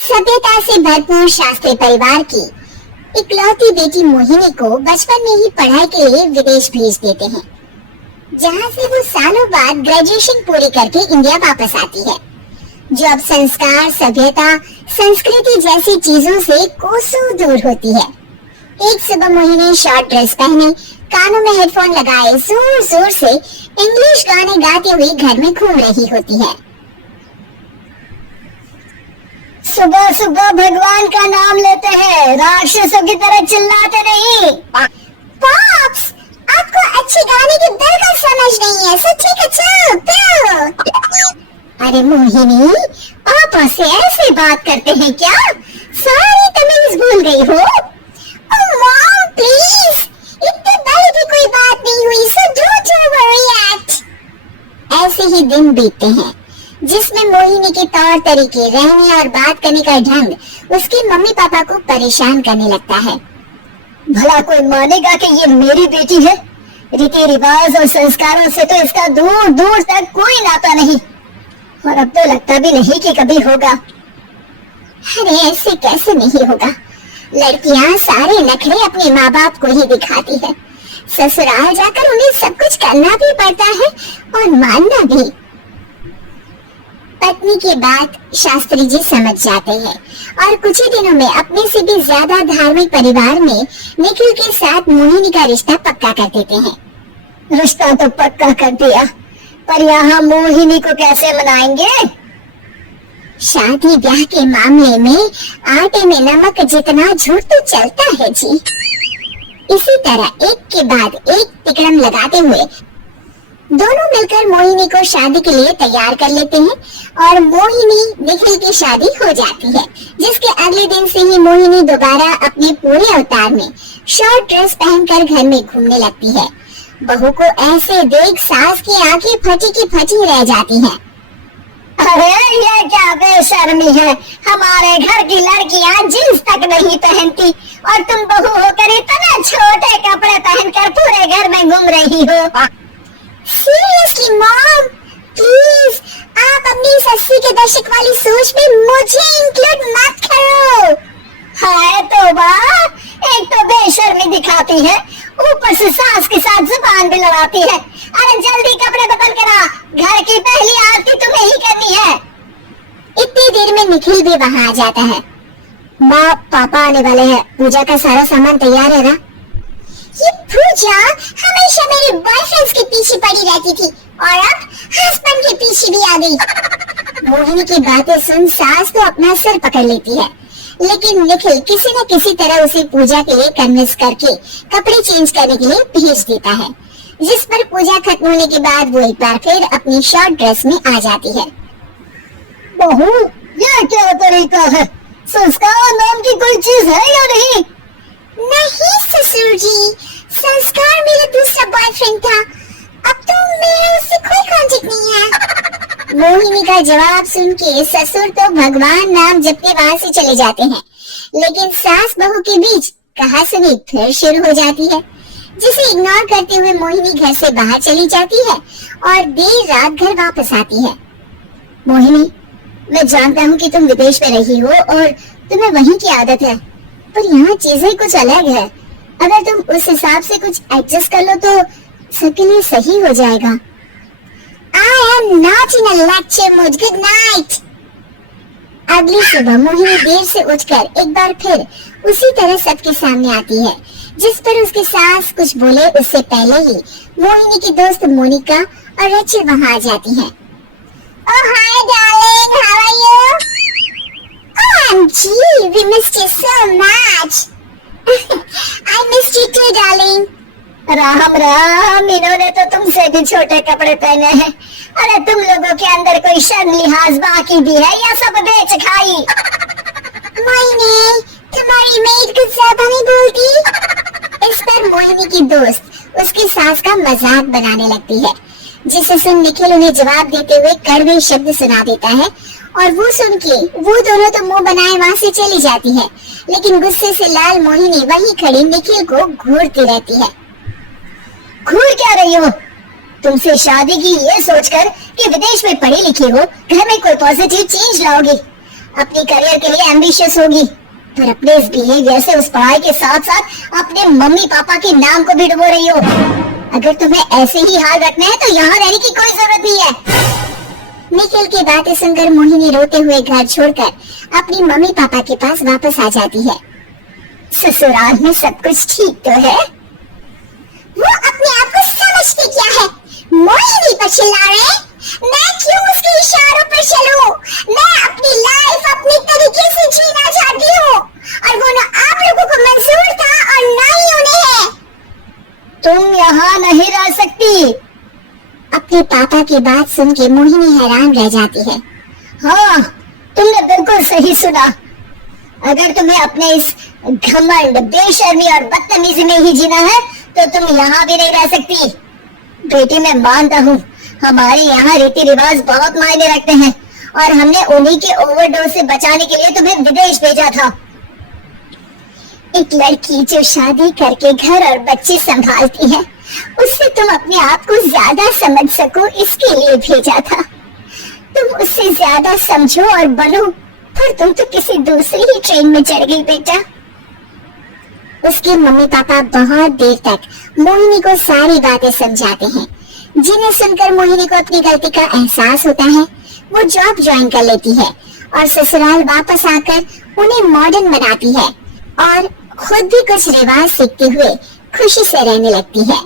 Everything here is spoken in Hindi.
सभ्यता से भरपूर शास्त्री परिवार की इकलौती बेटी मोहिनी को बचपन में ही पढ़ाई के लिए विदेश भेज देते हैं, जहां से वो सालों बाद ग्रेजुएशन पूरी करके इंडिया वापस आती है, जो अब संस्कार, सभ्यता, संस्कृति जैसी चीजों से कोसों दूर होती है। एक सुबह मोहिनी शॉर्ट ड्रेस पहने, कानों में हेडफोन लगाए जोर जोर से इंग्लिश गाने गाते हुए घर में घूम रही होती है। सुबह सुबह भगवान का नाम लेते हैं, राक्षसों की तरह चिल्लाते नहीं। पॉप्स, आपको अच्छे गाने की बिल्कुल समझ नहीं है, सो ठीक है चलो। अरे मोहिनी, पापा से ऐसे बात करते हैं क्या? सारी तमीज भूल गई हो? ओह मॉम प्लीज, इतने बड़ी भी कोई बात नहीं हुई, सो डोंट ओवररिएक्ट। ऐसे ही दिन बीतते हैं जिसमें मोहिनी के तौर तरीके, रहने और बात करने का ढंग उसके मम्मी पापा को परेशान करने लगता है। भला कोई मानेगा कि ये मेरी बेटी है? रीति रिवाज और संस्कारों से तो इसका दूर दूर तक कोई नाता नहीं, और अब तो लगता भी नहीं कि कभी होगा। अरे ऐसे कैसे नहीं होगा? लड़कियां सारे नखरे अपने माँ बाप को ही दिखाती है। ससुराल जाकर उन्हें सब कुछ करना भी पड़ता है और मानना भी। पत्नी की बात शास्त्री जी समझ जाते हैं और कुछ ही दिनों में अपने से भी ज्यादा धार्मिक परिवार में निखिल के साथ मोहिनी का रिश्ता पक्का कर देते हैं। रिश्ता तो पक्का कर दिया, पर यहाँ मोहिनी को कैसे मनाएंगे? शादी ब्याह के मामले में आटे में नमक जितना झूठ तो चलता है जी। इसी तरह एक के बाद एक तिकड़म लगाते हुए दोनों मिलकर मोहिनी को शादी के लिए तैयार कर लेते हैं और मोहिनी निखिल की शादी हो जाती है, जिसके अगले दिन से ही मोहिनी दोबारा अपने पूरे अवतार में शॉर्ट ड्रेस पहनकर घर में घूमने लगती है। बहू को ऐसे देख सास की आंखें फटी की फटी रह जाती हैं। अरे ये क्या बेशर्मी है, हमारे घर की लड़कियां जींस तक नहीं पहनती और तुम बहू होकर इतना छोटे कपड़े पहनकर पूरे घर में घूम रही हो। सीरियसली मॉम, प्लीज आप अपनी इस 80 के दशक वाली सोच में मुझे इंक्लूड मत करो। हाय तौबा, एक तो बेशर्मी दिखाती है, ऊपर से सास के साथ जुबान भी लड़ाती है। अरे जल्दी कपड़े बदल कर आ, घर की पहली आरती तुम्हें ही करनी है। इतनी देर में निखिल भी वहाँ आ जाता है। माँ, पापा आने वाले हैं, पूजा का सारा सामान तैयार है ना? ये पूजा हमेशा मेरे बॉयफ्रेंड्स के पीछे पड़ी रहती थी और अब हस्बैंड के पीछे भी आ गई। मोहिनी की बातें सुन सास तो अपना सर पकड़ लेती है, लेकिन निखिल किसी न किसी तरह उसे पूजा के लिए कन्विंस करके कपड़े चेंज करने के लिए भेज देता है, जिस पर पूजा खत्म होने के बाद वो एक बार फिर अपनी शॉर्ट ड्रेस में आ जाती है। बहू, ये क्या तरीका है? संस्कार नाम की कोई चीज है या नहीं? नहीं ससुर जी, संस्कार मेरा दूसरा बॉयफ्रेंड था, अब तो मेरा उससे कोई कांटेक्ट नहीं है। मोहिनी का जवाब सुन के ससुर तो भगवान नाम जपते वहाँ से चले जाते हैं, लेकिन सास बहू के बीच कहासुनी फिर शुरू हो जाती है, जिसे इग्नोर करते हुए मोहिनी घर से बाहर चली जाती है और देर रात घर वापस आती है। मोहिनी, मैं जानता हूँ कि तुम विदेश में रही हो और तुम्हें वहीं की आदत है, पर यहाँ चीजें कुछ अलग है। अगर तुम उस हिसाब से कुछ एडजस्ट कर लो तो सबके लिए सही हो जाएगा। I am not in a lecture mood. Good night. अगली सुबह मोहिनी देर से उठकर एक बार फिर उसी तरह सबके सामने आती है, जिस पर उसके सास कुछ बोले उससे पहले ही मोहिनी की दोस्त मोनिका और रचल वहाँ आ जाती हैं। Oh hi darling, how are you? OMG, we missed you so much. I missed you too darling. Ram Ram, इन्होंने तो तुमसे भी छोटे कपड़े पहने हैं। अरे तुम लोगों के अंदर कोई शर्म लिहाज बाकी भी है या सब बेच खाई? मोहिनी, तुम्हारी मेड कुछ ज्यादा नहीं बोलती? इस पर मोहिनी की दोस्त उसकी सास का मजाक बनाने लगती है, जिसे सुन निखिल उन्हें जवाब देते हुए कड़वे शब्द सुना देता है और वो सुन के वो दोनों तो मुंह बनाए वहाँ से चली जाती है, लेकिन गुस्से से लाल मोहिनी वहीं खड़ी निखिल को घूरती रहती है। घूर क्या रही हो? तुमसे शादी की ये सोचकर कि विदेश में पढ़ी लिखी हो, घर में कोई पॉजिटिव चेंज लाओगी, अपनी करियर के लिए एम्बिशियस होगी, पर अपने इस बिहेवियर से उस पढ़ाई के साथ साथ अपने मम्मी पापा के नाम को भी डुबो रही हो। अगर तुम्हें ऐसे ही हाल रखना है तो यहाँ रहने की कोई जरूरत नहीं है। निखिल की बातें सुनकर मोहिनी रोते हुए घर छोड़कर अपनी मम्मी पापा के पास वापस आ जाती है। ससुराल में सब कुछ ठीक तो है? वो अपने आप को समझते क्या है? मोहिनी पर चिल्ला रहे? मैं क्यों उसके इशारों पर चलूं? मैं अपनी लाइफ अपने तरीके से जीना चाहती हूँ और वो ना आप लोगों को मंजूर था और ना ही उन्हें है। तुम यहाँ नहीं रह सकती। अपने पापा की बात सुन के मोहिनी हैरान रह जाती है। हाँ, तुमने बिल्कुल सही सुना। अगर तुम्हें अपने इस घमंड, बेशर्मी और बदतमीजी में ही जीना है तो तुम यहाँ भी नहीं रह सकती। बेटी, मैं मानता हूँ हमारे यहाँ रीति रिवाज बहुत मायने रखते हैं और हमने उन्हीं के ओवरडोज से बचाने के लिए तुम्हें विदेश भेजा था। एक लड़की जो शादी करके घर और बच्चे संभालती है, उससे तुम अपने आप को ज्यादा समझ सको इसके लिए भेजा था। तुम उससे ज्यादा समझो और बनो, पर तुम तो किसी दूसरी ही ट्रेन में चढ़ गई बेटा। उसके मम्मी पापा बहुत देर तक मोहिनी को सारी बातें समझाते हैं, जिन्हें सुनकर मोहिनी को अपनी गलती का एहसास होता है। वो जॉब ज्वाइन कर लेती है और ससुराल वापस आकर उन्हें मॉडर्न बनाती है और खुद भी कुछ रिवाज सीखते हुए खुशी से रहने लगती है।